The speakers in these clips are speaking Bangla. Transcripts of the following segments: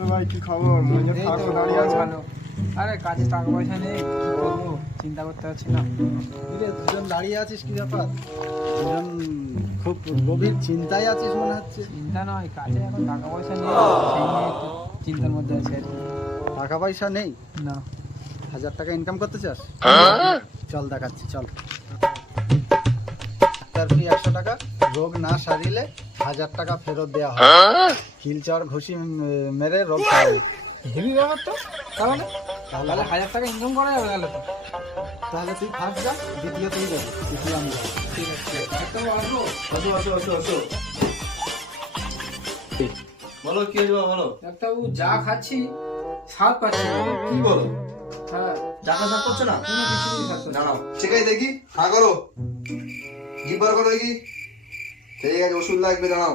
সবাই কি খবর? দাঁড়িয়ে আছে। ভালো। আরে কাজে টাকা পয়সা নেই, কি করবো চিন্তা করতে পারছি না। দুজন দাঁড়িয়ে আছিস, কি ব্যাপার? দুজন খুব গভীর চিন্তায় আছিস মনে হচ্ছে। চিন্তা নয়, কাজে এখন টাকা পয়সা নেই, সেই নিয়ে একটু চিন্তার মধ্যে আছে আর কি। টাকা পয়সা নেই? না। 1000 টাকা ইনকাম করতে চাস? চল দেখাচ্ছি, চল। ডাক্তার ফি 100 টাকা, রোগ না সারিলে 1000 টাকা ফেরত দেওয়া হয়। কিলচর ঘুষি মেরে রোগ সারাবে। হেভি ব্যাপার তো। তাহলে তাহলে 1000 টাকা ইনকাম করা যাবে তাহলে তো। তাহলে তুই ফার্স্ট যা, দ্বিতীয় তুই যাবি, তৃতীয় আমি যাবো। ঠিক আছে, একদম আসবো। আসো। বলো কি হয়েছে বলো। একটা যা খাচ্ছি স্বাদ পাচ্ছি না। কি বলো? হ্যাঁ, জানা সাপ করছে না? কোনো কিছুই স্বাদ পাচ্ছি না। দাঁড়াও শেখাই দেখি। হ্যাঁ করো, জিব্বার করো দেখি। ঠিক আছে, ওষুধ লাগবে, দাঁড়াও।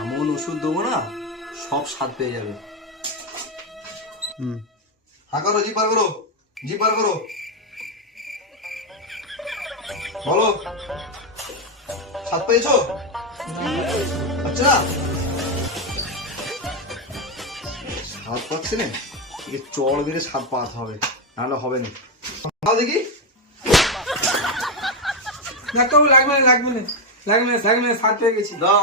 এমন ওষুধ দেবো না, সব স্বাদ পেয়ে যাবে। হ্যাঁ করো, জিব্বার করো, জিব্বার করো। বলো, স্বাদ পেয়েছো? আচ্ছা না স্বাদ পাচ্ছে না, একে চড় দিলে স্বাদ পাওয়াতে হবে, নাহলে হবে না। দেখি ডাক্তারবাবু লাগবে না, স্বাদ পেয়ে গেছি। দাও।